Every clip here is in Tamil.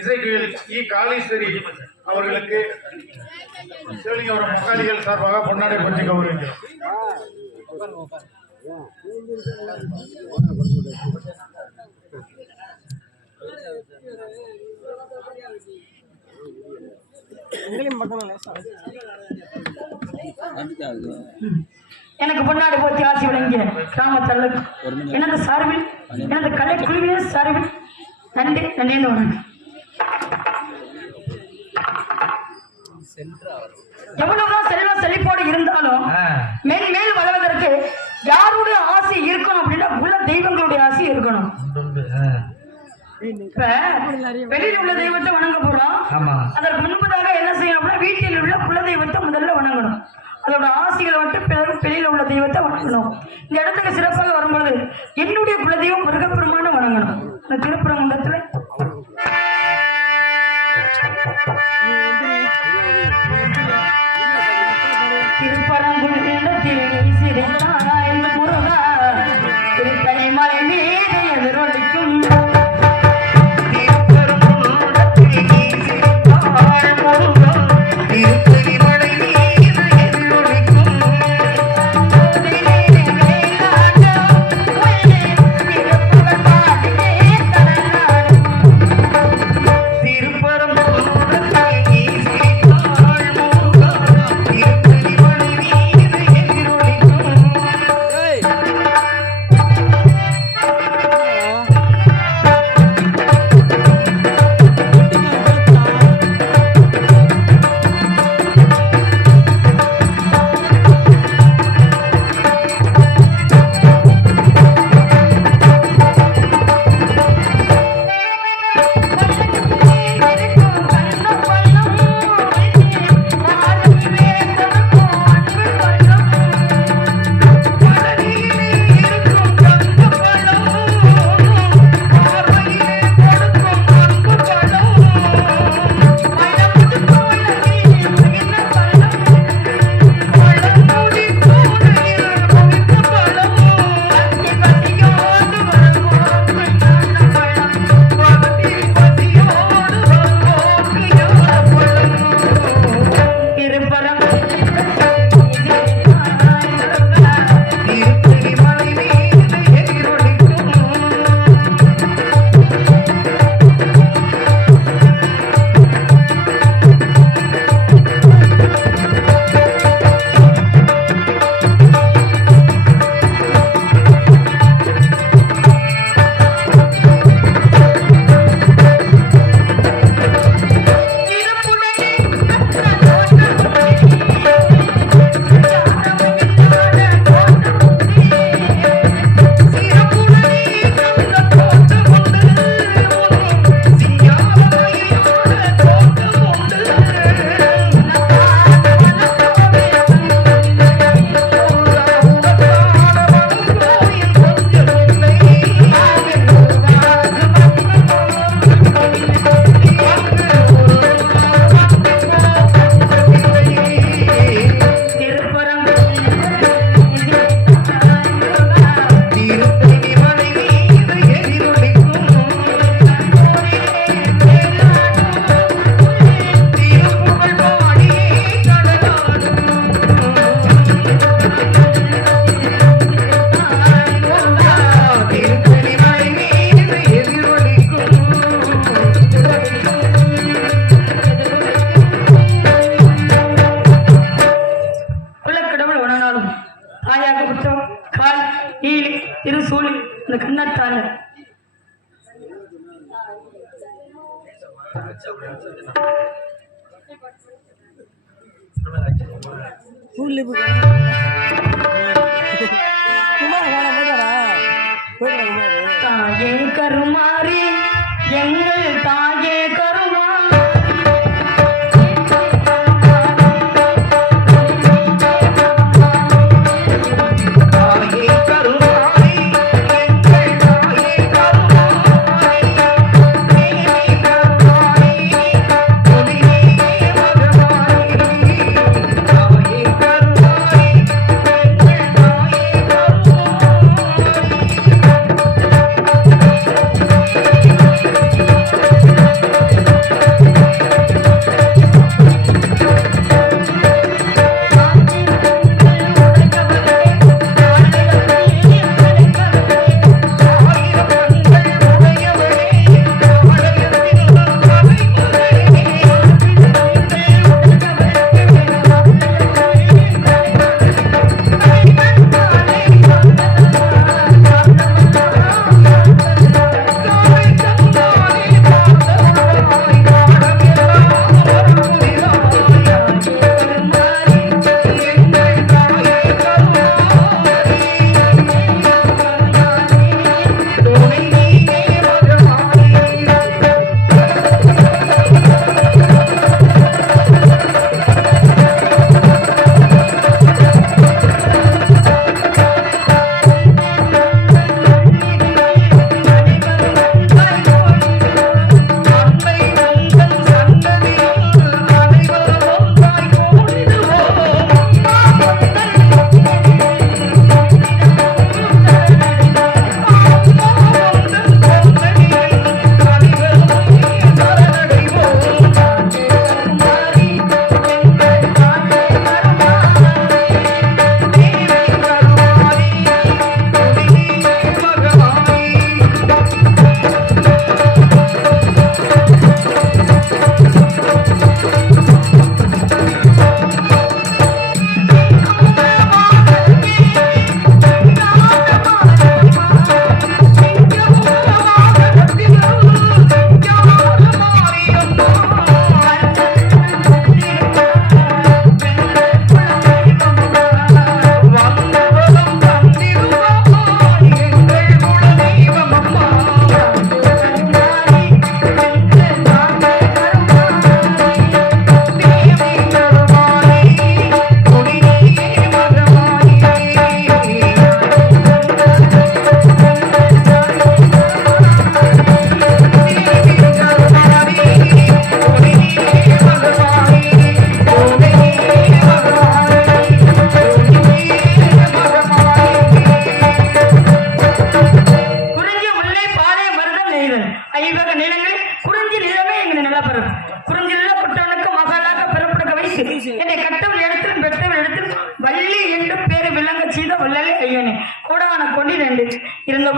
இசைக்குயில் இ காளீஸ்வரி அவர்களுக்கு சிவலிங்கபுரம் மக்காளிகள் சார்பாக பொன்னாடை பற்றி கௌரவிக்கிறோம். எனக்கு பொன்னாடி போத்தி ஆட்சி வழங்கிய கிராமத்தல்ல எனது சார்பில் எனது கலை குழுவினர் சார்பில் நன்றி நன்றி வணக்கம். எவ்வளவுதான் செல்வ செழிப்போடு இருந்தாலும் மேல் வளர்வதற்கு யாருடைய ஆசை இருக்கணும் அப்படின்னா உள்ள தெய்வங்களுடைய ஆசை இருக்கணும். இப்ப வெளியில் உள்ள தெய்வத்தை வணங்க போறோம். அதற்கு முன்பதாக என்ன செய்யணும் அப்படின்னா வீட்டில் உள்ள குல தெய்வத்தை முதல்ல வணங்கணும். அதோட ஆசைகளை விட்டு பிறகு வெளியில உள்ள தெய்வத்தை வணங்கணும். இந்த இடத்துக்கு சிறப்பாக வரும்போது என்னுடைய குலதெய்வம் முருகப்பெருமான வணங்கணும். இந்த திருப்பரங்குன்றத்துல திருப்பரங்குன்றத்தில் சிறிதாய் முருகா திருத்தணி மலை மீது எதிரொலிக்கும் தாயே கருமாரி எங்கள் தாயே கருமா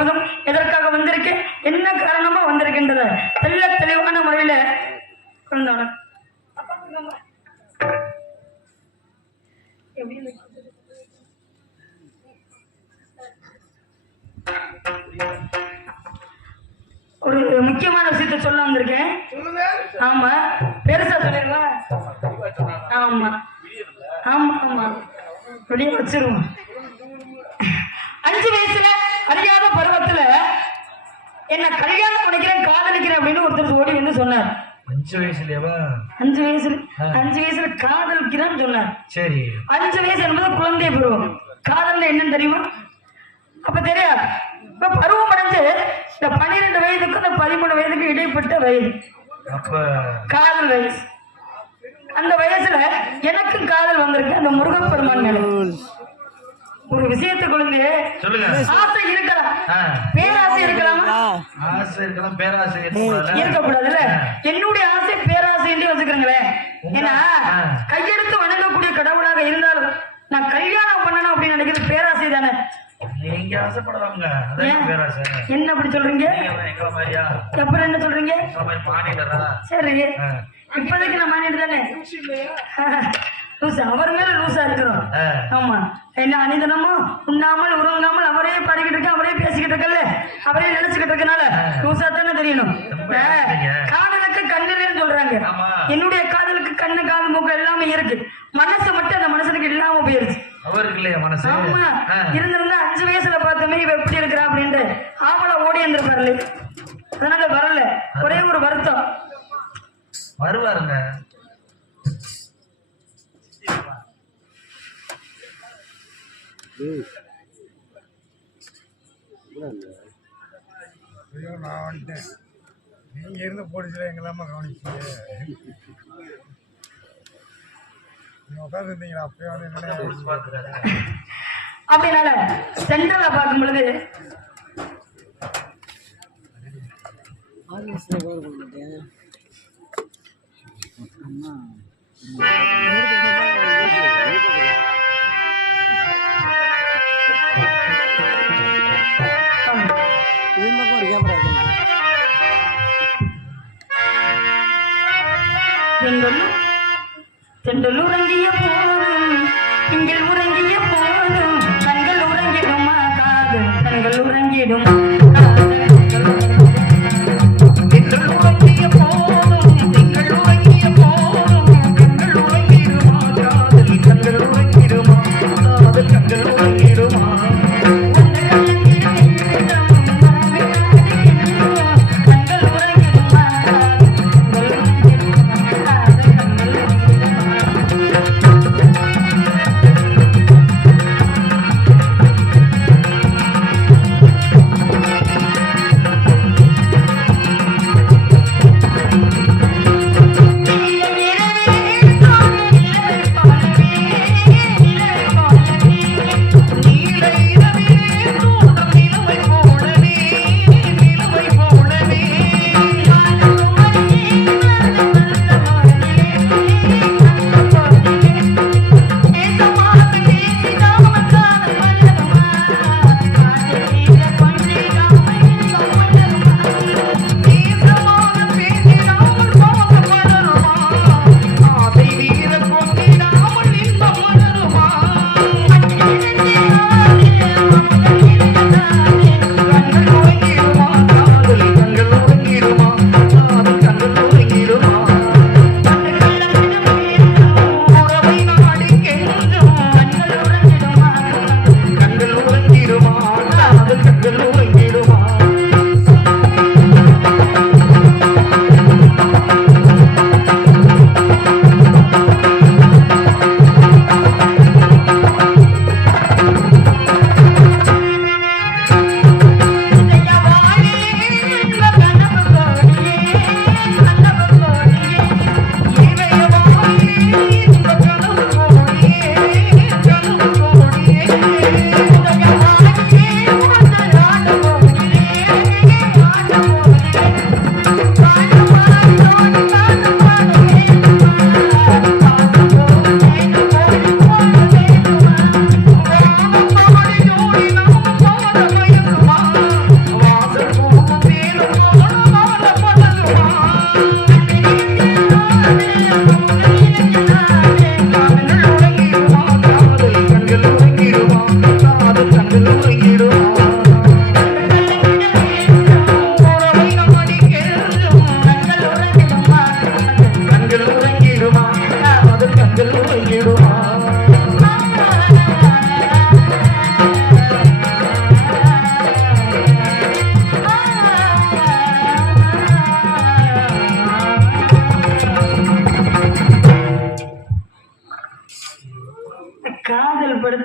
முழுவதும் எதற்காக வந்திருக்கேன், என்ன காரணமா வந்திருக்கின்றத தெல்ல தெளிவான முறையில குழந்தை ஒரு முக்கியமான விஷயத்த சொல்ல வந்திருக்கேன். ஆமா, பெருசா சொல்லிடுவா. ஆமா ஆமா ஆமா அப்படியே வச்சிருவோம். 5 வயசுல அறியாத பருவத்துல என்ன கல்யாணம் பண்ணிக்கிறேன் காதலிக்கிறேன் அப்படின்னு ஒருத்தர் ஓடி வந்து சொன்னார். 5 வயசுலவா? 5 வயசுல காதலிக்கிறான்னு சொன்னார். சரி. 5 வயசு என்பது குழந்தை பருவம். காதல் என்னன்னு தெரியுமா? அப்ப தெரியாது. இப்ப பருவம் அடைஞ்சு இந்த 12 வயதுக்கு இந்த 13 வயதுக்கு இடைப்பட்ட வயது அப்ப காதல் வயசு. அந்த வயசுல எனக்கு காதல் வந்திருக்கு அந்த முருகப்பெருமான் மேல. ஒரு விஷயத்தை கொடுங்க, சொல்லுங்க. ஆசை இருக்கலாம், பேராசை இருக்கலாமா? ஆசை இருக்கலாம், பேராசை இருக்கக்கூடாதுல்ல. என்னுடைய ஆசை பேராசை என்று வச்சுக்கிறீங்களேன். ஏன்னா கையெடுத்து வணங்கக்கூடிய கடவுளாக இருந்தாலும் நான் கல்யாணம் பண்ணணும் அப்படின்னு நினைக்கிறது பேராசை தானே. நீங்க ஆசைப்படலாங்க, அதான் பேராசை. என்ன அப்படி சொல்றீங்க? அப்புறம் என்ன சொல்றீங்க? சரி, இப்போதைக்கு நான் மானிட்டு தானே லூசா, அவர் மேல லூசா இருக்கிறோம். ஆமா, என்ன அனிதனமும் உண்ணாமல் உறங்காமல் அவரே பாடிக்கிட்டு இருக்க, அவரே பேசிக்கிட்டு இருக்கல, அவரே நினைச்சுக்கிட்டு இருக்கனால லூசா தானே தெரியணும். காதலுக்கு கண்ணுன்னு சொல்றாங்க. என்னுடைய காதலுக்கு கண்ணு காது மூக்கு எல்லாமே இருக்கு, மனசு மட்டும் அந்த மனுஷனுக்கு இல்லாம போயிருச்சு. அவருக்கு இல்லையா மனசு? ஆமா, இருந்திருந்தா 5 வயசுல பார்த்தமே இவ எப்படி இருக்கிறா அப்படின்ட்டு ஆவல ஓடி இருந்திருப்பாரு. அதனால வரல. ஒரே ஒரு வருத்தம், வருவாருங்க. ஐயோ, நான் வந்துட்டேன். நீங்க இருந்து போலீஸ்ல எங்கெல்லாம கவனிச்சீங்க. நீங்க உட்காந்து இருந்தீங்களா? அப்பயே வந்து அப்படினால சென்ட்ரலா பார்க்கும் பொழுது சென்றல் உறங்கிய போதும் திங்கள் உறங்கிய போதும் கண்கள் உறங்கிடுமா காதும் கண்கள் உறங்கிடும் திங்கள் உறங்கிய போதும் திங்கள் உறங்கிய போதும் கண்கள் உறங்கிடுமா காதல் கண்கள் உறங்கிடுமா காதல் கண்கள் உறங்கிடுமா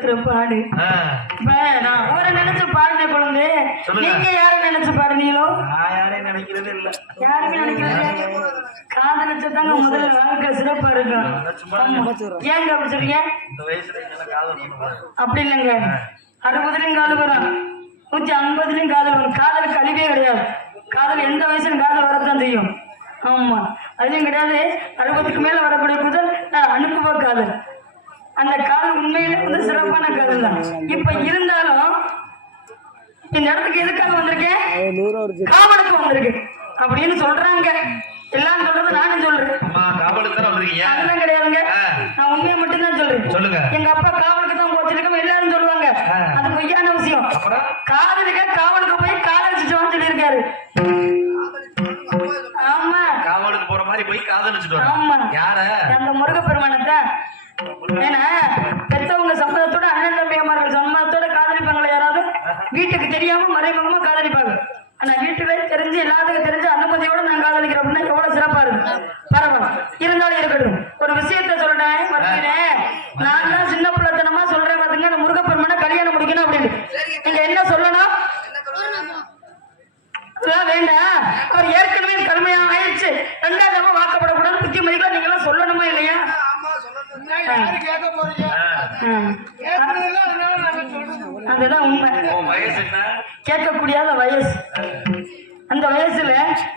படுத்துற பாடு. ஆ, இப்ப நான் அவரை நினைச்சு பாடின குழந்தை, சொல்லுங்க. நீங்க யாரை நினைச்சு பாடுனீங்களோ? நான் யாரையும் நினைக்கிறது இல்ல. யாருமே நினைக்கிறது காதலிச்சதாங்க முதல்ல வாழ்க்கை சிறப்பா இருக்கும். ஆமா. ஏங்க அப்படி சொல்றீங்க? இந்த வயசுல என்னால காதல் பண்ண முடியாது. அப்படி இல்லைங்க, 60லயும் காதல் வரும், 150லயும் காதல் வரும். காதலுக்கு அழிவே கிடையாது. காதல் எந்த வயசுல காதல் வரத்தான் செய்யும். ஆமா, அதுலயும் கிடையாது. 60க்கு மேல வரக்கூடிய முதல் அனுபவ காதல். அந்த காதல் உண்மையிலே வந்து சிறப்பான காதல் தான். இப்ப இருந்தாலும் இந்த இடத்துக்கு எதுக்காக வந்திருக்கேன்? காவலுக்கு வந்திருக்கு அப்படின்னு சொல்றாங்க. எல்லாம் சொல்றது நானும் சொல்றேன். அம்மா காவலுக்கு தானே வந்திருக்கீங்க? அதெல்லாம் கிடையாதுங்க, நான் உண்மையை மட்டும் தான் சொல்றேன். சொல்லுங்க. எங்க அப்பா காவலுக்கு தான் போச்சிருக்கோம் எல்லாரும் சொல்லுவாங்க. அது பொய்யான விஷயம். அப்புறம் காதலுக்கு காவலுக்கு போய் காதலிச்சுட்டு சொல்லியிருக்காரு. ஆமா, காவலுக்கு போற மாதிரி போய் காதலிச்சுட்டு ஆமா. வரோம். யார? அந்த முருகப்பெருமானத்தை. ஏன்னா பெத்தவங்க சம்மதத்தோட, அண்ணன் தம்பியமார்கள் சம்மதத்தோட காதலிப்பாங்களா யாராவது? வீட்டுக்கு தெரியாம மறைமுகமா காதலிப்பாங்க. ஆனா வீட்டுல தெரிஞ்சு எல்லாத்துக்கும் தெரிஞ்சு அனுமதியோட நான் காதலிக்கிறேன் அப்படின்னா எவ்வளவு சிறப்பா இருக்கு. பரவாயில்ல, இருந்தாலும் இருக்கட்டும். ஒரு விஷயத்த சொல்றேன், வருகிறேன். நான் தான் சின்ன பிள்ளைத்தனமா சொல்றேன் பாத்துங்க, அந்த முருகப்பெருமானை கல்யாணம் முடிக்கணும் அப்படின்னு. நீங்க என்ன சொல்லணும்? வேண்டாம், அவர் ஏற்கனவே கடுமையா ஆயிடுச்சு, 2வது தடவை வாக்கப்படக்கூடாது புத்திமதிகளை நீங்க எல்லாம் சொல்லணுமா இல்லையா? அதுதான் உண்மை. வயசு என்ன? கேட்கக்கூடியாத வயசு. அந்த வயசுல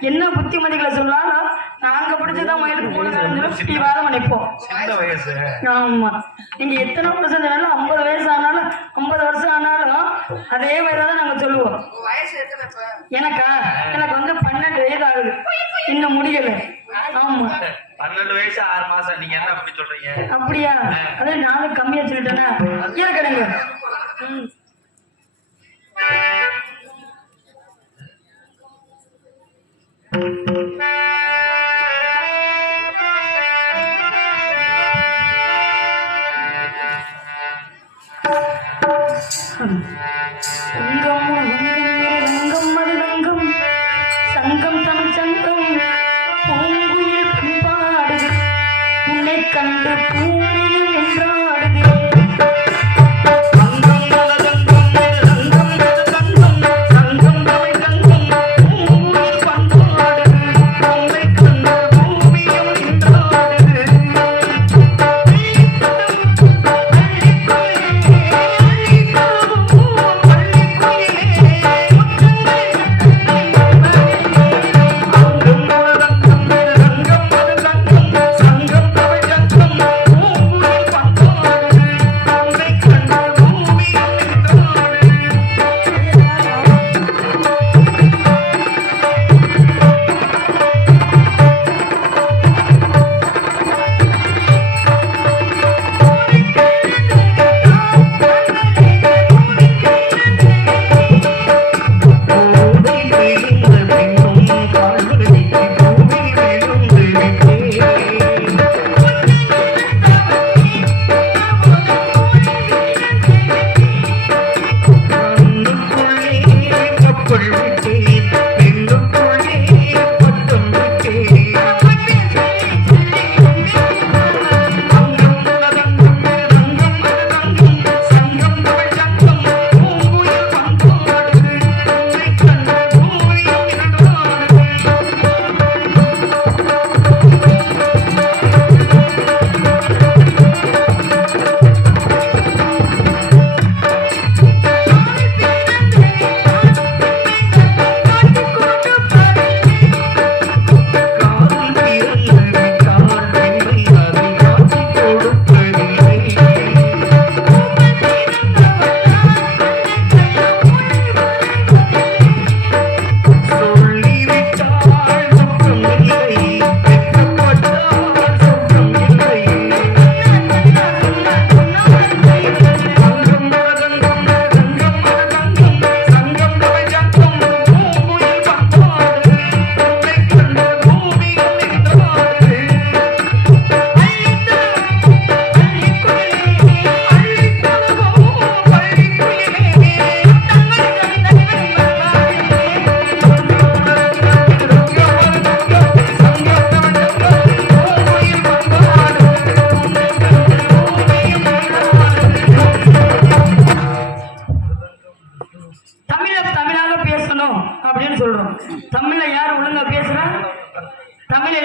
என்ன புத்திமதிகளை சொன்னாலும் நாங்க பிடிச்சதான் மயிலுக்கு போடுங்க வாதம் நினைப்போம். சின்ன வயசு. ஆமா, நீங்க எத்தனை வருஷம் சொன்னாலும் 50 வயசு ஆனாலும் 50 வருஷம் ஆனாலும் அதே மாதிரிதான் நாங்க சொல்லுவோம். எனக்கு வந்து 12 வயது ஆகுது, இன்னும் முடியல. ஆமா, 12 வயசு 6 மாசம். நீங்க என்ன அப்படி சொல்றீங்க? அப்படியா? அதே நானும் கம்மியா சொல்லிட்டேன்னா இருக்கணுங்க. சங்கம் தமிழ் சங்கம் பூங்குயில் பண்பாடுது, உன்னை கண்டு பூமியில் என்றாடுது. பூங்குயில்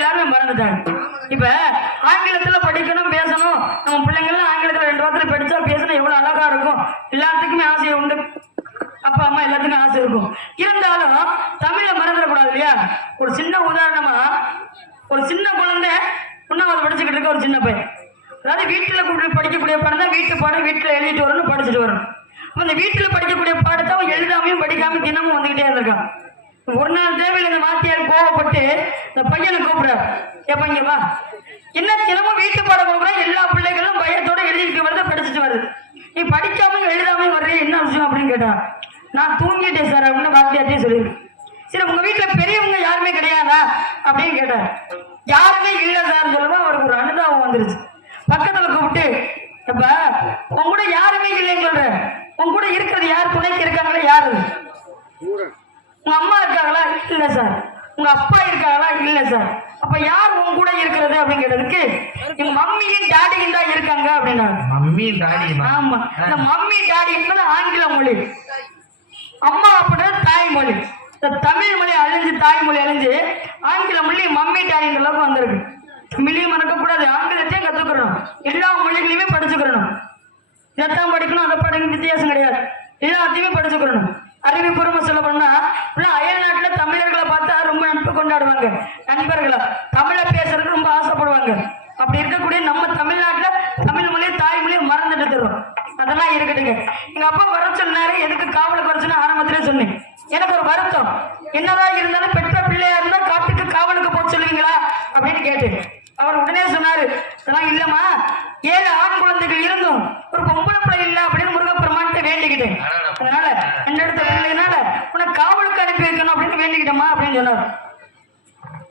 எல்லாருமே மறந்துட்டாங்க. இப்ப ஆங்கிலத்துல படிக்கணும் பேசணும், நம்ம பிள்ளைங்கள்லாம் ஆங்கிலத்துல 2 வாரத்துல படிச்சா பேசணும் எவ்வளவு அழகா இருக்கும். எல்லாத்துக்குமே ஆசை உண்டு, அப்பா அம்மா எல்லாத்துக்கும் ஆசை இருக்கும். இருந்தாலும் தமிழை மறந்துடக்கூடாது இல்லையா? ஒரு சின்ன உதாரணமா, ஒரு சின்ன குழந்தை 1வது படிச்சுக்கிட்டு இருக்க ஒரு சின்ன பையன், அதாவது வீட்டுல கூப்பிட்டு படிக்கக்கூடிய பாடம் தான் வீட்டு பாடம், வீட்டுல எழுதிட்டு வரணும், படிச்சுட்டு வரணும். அந்த வீட்டுல படிக்கக்கூடிய பாடத்தை அவன் எழுதாமையும் படிக்காம தினமும் வந்துகிட்டே இருந்திருக்கான். ஒரு நாள் தேவையில் இந்த வாத்தியார் கோவப்பட்டு இந்த பையனை கூப்பிடுறாரு, ஏப்பா இங்க வா, என்ன தினமும் வீட்டு பாடம் கொடுக்குறா, எல்லா பிள்ளைகளும் பயத்தோட எழுதிட்டு வருது, படிச்சுட்டு வருது, நீ படிக்காம எழுதாமையும் வர்றே, என்ன விஷயம் அப்படின்னு கேட்டான். நான் தூங்கிட்டேன் சார் அப்படின்னு வாத்தியார்ட்டே சொல்லியிருக்கேன். சரி உங்க வீட்டுல பெரியவங்க யாருமே கிடையாதா அப்படின்னு கேட்டார். யாருமே இல்ல சார் சொல்லுவா. அவருக்கு ஒரு அனுதாபம் வந்துருச்சு. பக்கத்துல கூப்பிட்டு, அப்ப உங்க கூட யாருமே இல்லைன்னு சொல்ற, உங்க கூட இருக்கிறது யார், துணைக்கு இருக்காங்களா யாரு? உங்க அம்மா இருக்காங்களா? இல்ல சார். உங்க அப்பா இருக்காங்களா? இல்ல சார். அப்ப யார் உங்க கூட இருக்கிறது அப்படின்னு கேட்டதுக்கு, எங்க மம்மியும் டாடியும் தான் இருக்காங்க அப்படின்னாங்க. Mummy daddy? ஆமா, இந்த மம்மி டாடி என்பது ஆங்கில மொழி, அம்மா அப்படின்றது தாய்மொழி. இந்த தமிழ் மொழி அழிஞ்சு, தாய்மொழி அழிஞ்சு ஆங்கில மொழி மம்மி டாடின்ற அளவுக்கு வந்திருக்கு. தமிழையும் மறக்கக்கூடாது, ஆங்கிலத்தையும் கத்துக்கிறோம், எல்லா மொழிகளையுமே படிச்சுக்கிறணும். இதைத்தான் படிக்கணும் அதை படிக்கணும் வித்தியாசம் கிடையாது, எல்லாத்தையுமே படிச்சுக்கிறணும். அறிவுபூர்வமா சொல்ல போனா அயல் நாட்டுல தமிழர்களை பார்த்தா ரொம்ப நட்பு கொண்டாடுவாங்க, நண்பர்களை தமிழை பேசுறதுக்கு ரொம்ப ஆசைப்படுவாங்க. அப்படி இருக்கக்கூடிய நம்ம தமிழ்நாட்டுல தமிழ் மொழியை தாய்மொழியை மறந்துட்டு தருவோம். அதெல்லாம் இருக்கட்டுங்க. எங்க அப்பா வர சொன்னாரு, எதுக்கு காவலுக்கு வர சொன்ன ஆரம்பத்திலே சொன்னேன். எனக்கு ஒரு வருத்தம், என்னதான் இருந்தாலும் பெற்ற பிள்ளையா இருந்தா காட்டுக்கு காவலுக்கு போக சொல்லுவீங்களா அப்படின்னு கேட்டேன். அவர் உடனே சொன்னாரு, அதெல்லாம் இல்லம்மா, 7 ஆண் குழந்தைகள் இருந்தும் ஒரு பொம்பளை பிள்ளை இல்ல அப்படின்னு முருகப்பெருமான்கிட்ட வேண்டிக்கிட்டேன். அதனால 2 இடத்த பிள்ளைனால உனக்கு காவலுக்கு அனுப்பி வைக்கணும் அப்படின்னு வேண்டிக்கிட்டோமா அப்படின்னு சொன்னார்.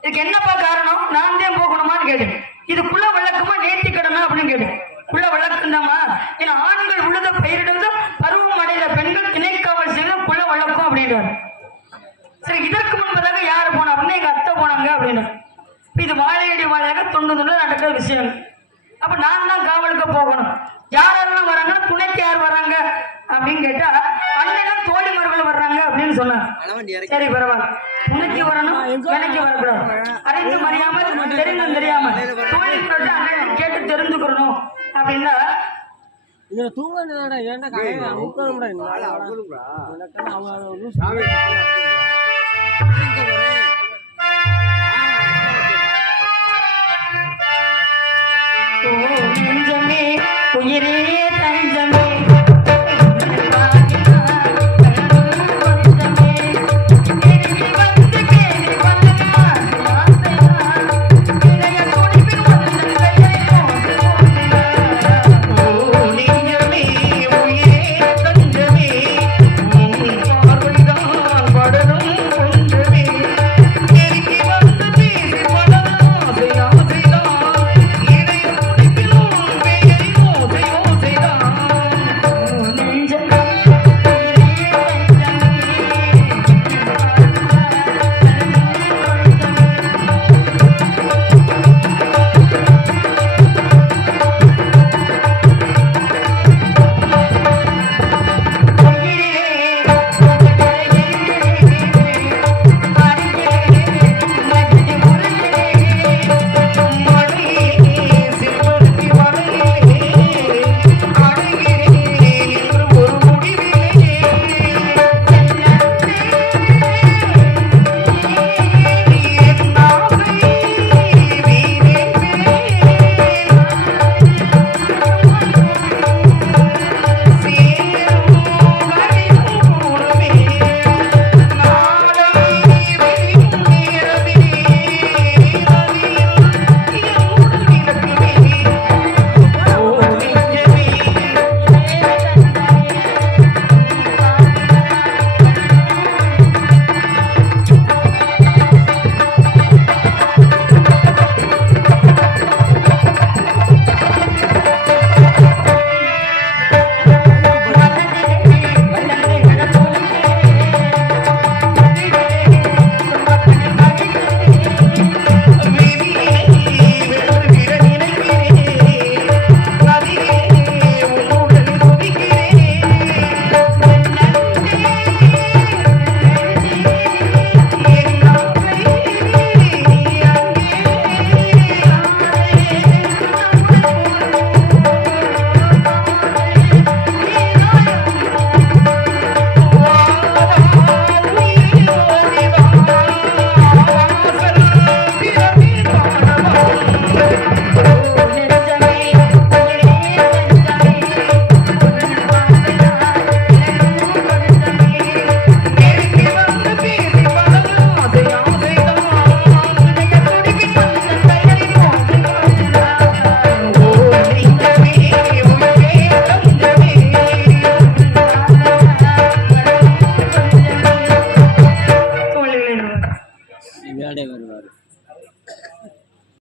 இதுக்கு என்னப்பா காரணம், நான் தான் போகணுமான்னு கேட்டேன். இது குல வழக்கமா நேர்த்தி கடனா அப்படின்னு கேட்டேன். குல வழக்கம்தாமா, ஏன்னா ஆண்கள் உழுத பயிரிடுவது பருவம் அடைந்த பெண்கள் திணைக்காவல் செய்வது குல வழக்கம் அப்படின்றாரு. சரி, இதற்கு முன்பதாக யாரு போனா அப்படின்னா எங்க அத்தை போனாங்க அப்படின்னு. இது வாழையடி வாழையாக தொண்டு நடக்கிற விஷயம். அப்ப நான் தான் காவலுக்கு போகணும். யாரெல்லாம் வராங்க, துணைக்கு யார் வர்றாங்க அப்படின்னு கேட்டா அண்ணன் தோழிமார்கள் வர்றாங்க அப்படின்னு சொன்னாங்க. சரி பரவாயில்ல, துணைக்கு வரணும், எனக்கு வரக்கூடாது, அறிந்து மறியாமல் தெரிந்தும் தெரியாமல் தோழிகளோட அண்ணன் கேட்டு தெரிஞ்சுக்கிறணும் அப்படின்னா இதுல தூங்க ஏன்னா நெஞ்சமே உயிரே